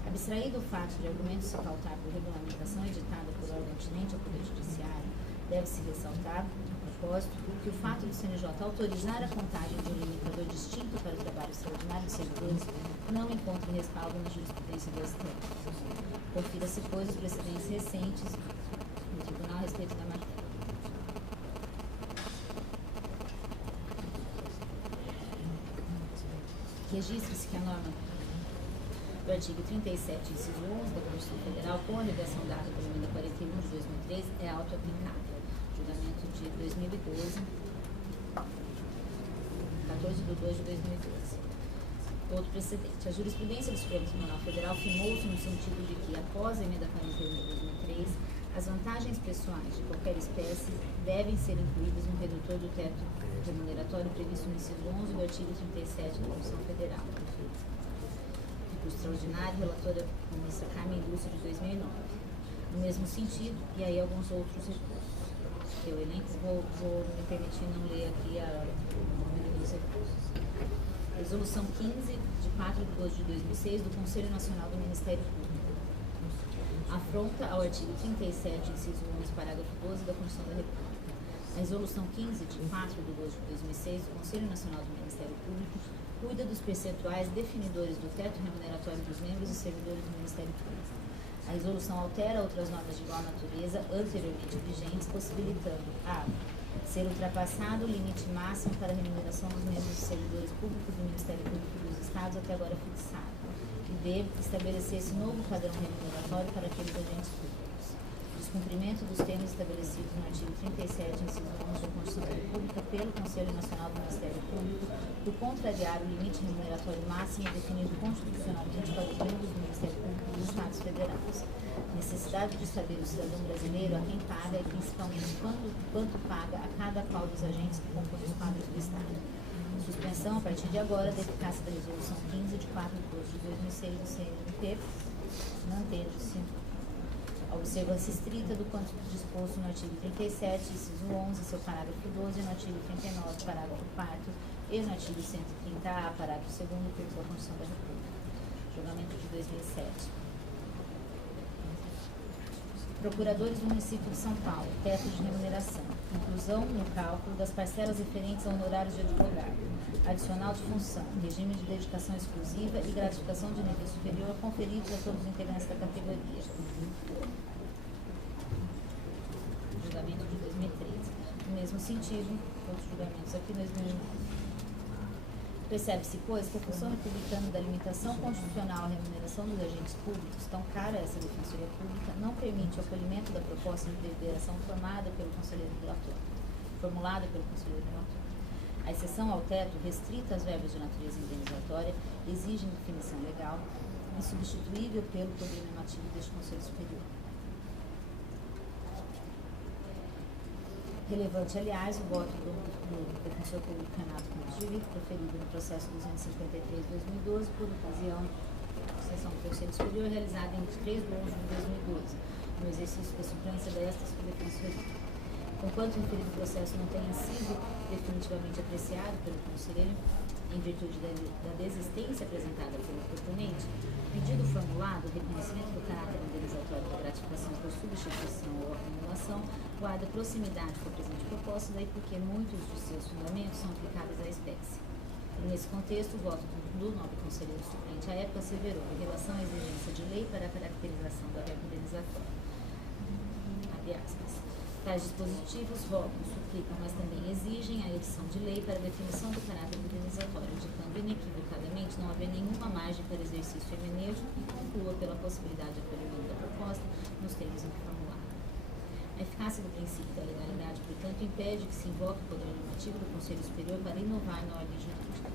Abstraído o fato de argumentos se pautar por regulamentação editada por órgão tinente ao Poder Judiciário, deve-se ressaltar, a propósito, que o fato do CNJ autorizar a contagem de um limitador distinto para o trabalho extraordinário de servidores não encontra respaldo na jurisprudência do STF. Confira-se, pois, os precedentes recentes no Tribunal a respeito da matéria. Registre-se que a norma do artigo 37, inciso 11 da Constituição Federal, com a redação dada pela emenda 41 de 2003, é auto-aplicável. Julgamento de 2012, 14 de 2 de 2012. Outro precedente. A jurisprudência do Supremo Tribunal Federal firmou-se no sentido de que, após a emenda 41 de 2003, as vantagens pessoais de qualquer espécie devem ser incluídas no redutor do teto remuneratório previsto no inciso 11 do artigo 37 da Constituição Federal. Tipo extraordinário, relatora ministra Carmen Lúcia, de 2009. No mesmo sentido, e aí alguns outros recursos. Eu elenco, vou me permitir não ler aqui o número dos recursos. Resolução 15, de 4 de 12 de 2006, do Conselho Nacional do Ministério Público. Afronta ao artigo 37, inciso 11, parágrafo 12 da Constituição da República. A Resolução 15, de 4 de 12 de 2006, do Conselho Nacional do Ministério Público, cuida dos percentuais definidores do teto remuneratório dos membros e servidores do Ministério Público. A resolução altera outras normas de igual natureza anteriormente vigentes, possibilitando a ser ultrapassado o limite máximo para a remuneração dos membros e servidores públicos do Ministério Público dos Estados até agora fixado, e b. estabelecer-se novo padrão remuneratório para aqueles agentes públicos. Descumprimento dos termos estabelecidos no artigo 37, inciso 11 da Constituição da República pelo Conselho Nacional do Ministério Público, por contrariar o limite remuneratório máximo definido constitucionalmente para os membros do Ministério Público dos Estados Federados. Necessidade de saber o cidadão brasileiro a quem paga e principalmente quanto paga a cada qual dos agentes que compõem os quadros do Estado. Suspensão, a partir de agora, da eficácia da Resolução 15, de 4 de 12 de 2006 do CNMP, mantendo-se a observância estrita do quanto disposto no artigo 37, inciso 11, seu parágrafo 12, no artigo 39, parágrafo 4º, e no artigo 130A, parágrafo 2º, da Constituição da República. Julgamento de 2007. Procuradores do município de São Paulo, teto de remuneração, inclusão no cálculo das parcelas referentes a honorários de advogado, adicional de função, regime de dedicação exclusiva e gratificação de nível superior conferidos a todos os integrantes da categoria. Julgamento de 2013. No mesmo sentido, outros julgamentos aqui em 2009. Percebe-se, pois, que a função republicana da limitação constitucional à remuneração dos agentes públicos, tão cara a essa defensoria pública, não permite o acolhimento da proposta de deliberação formulada pelo conselheiro relator. A exceção ao teto, restrita às verbas de natureza indenizatória, exige definição legal, insubstituível pelo poder normativo deste Conselho Superior. Relevante, aliás, o voto do defensor público Renato Contivi, proferido no processo 253/2012, por ocasião da sessão do Conselho Superior, realizada em 3 de 11 de 2012, no exercício da suplência desta subdefensoria. Conquanto o referido processo não tenha sido definitivamente apreciado pelo conselheiro, em virtude da desistência apresentada pelo proponente, pedido formulado, o reconhecimento do caráter indenizatório da gratificação por substituição ou acumulação, guarda proximidade com a presente proposta, daí porque muitos de seus fundamentos são aplicáveis à espécie. E nesse contexto, o voto do nobre conselheiro suplente à época asseverou, em relação à exigência de lei para a caracterização da verba indenizatória. Abre aspas. Tais dispositivos suplicam, mas também exigem a edição de lei para a definição do caráter indenizatório, indicando inequivocadamente não haver nenhuma margem para exercício hermenêutico e conclua pela possibilidade de acolhimento da proposta nos termos em que formulada. A eficácia do princípio da legalidade, portanto, impede que se invoque o poder normativo do Conselho Superior para inovar na ordem jurídica.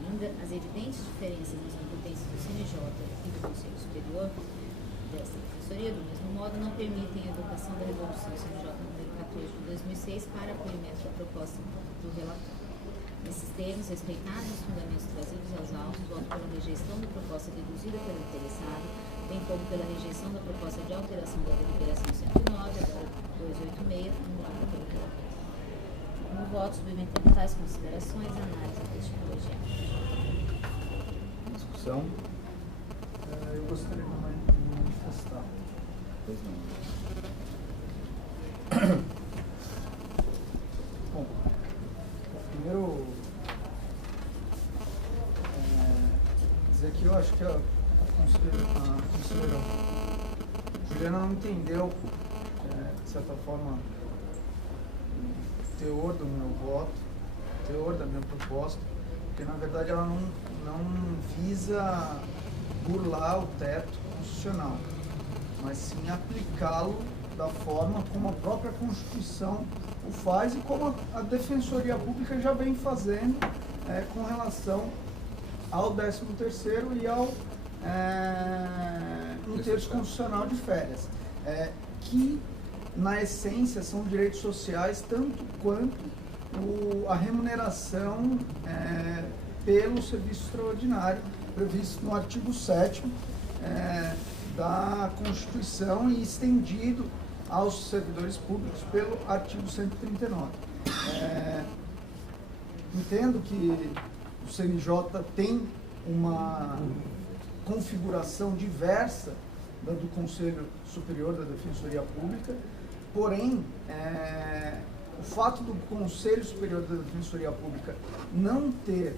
Ainda, as evidentes diferenças nas competências do CNJ e do Conselho Superior desta defensoria, do mesmo modo, não permitem a evocação da Resolução CNJ nº 14 de 2006 para acolhimento da proposta do relator. Nesses termos, respeitados os fundamentos trazidos aos autos, voto pela rejeição da proposta deduzida pelo interessado, bem como pela rejeição da proposta de alteração da deliberação 109, agora 286, anulada pelo relator. No voto, submetendo tais considerações, análise da epistemologia. Discussão. Eu gostaria de manifestar. Pois não. Bom, primeiro, dizer que eu acho que a conselheira Juliana não entendeu, de certa forma, o teor do meu voto, o teor da minha proposta, porque na verdade ela não visa burlar o teto constitucional, mas sim aplicá-lo da forma como a própria Constituição o faz e como a Defensoria Pública já vem fazendo com relação ao 13º e ao um terço constitucional de férias, que na essência são direitos sociais tanto quanto a remuneração pelo serviço extraordinário previsto no artigo 7º da Constituição e estendido aos servidores públicos pelo artigo 139. Entendo que o CNJ tem uma configuração diversa da do Conselho Superior da Defensoria Pública, porém, o fato do Conselho Superior da Defensoria Pública não ter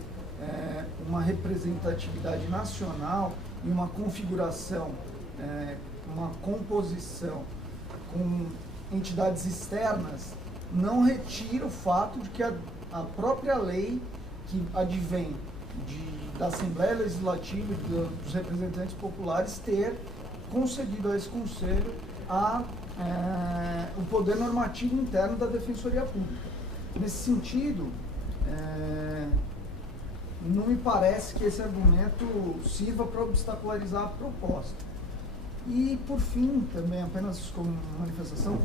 uma representatividade nacional e uma configuração, uma composição com entidades externas, não retira o fato de que a própria lei que advém da Assembleia Legislativa e dos representantes populares ter concedido a esse Conselho o poder normativo interno da Defensoria Pública. Nesse sentido, não me parece que esse argumento sirva para obstacularizar a proposta. E, por fim, também apenas como manifestação,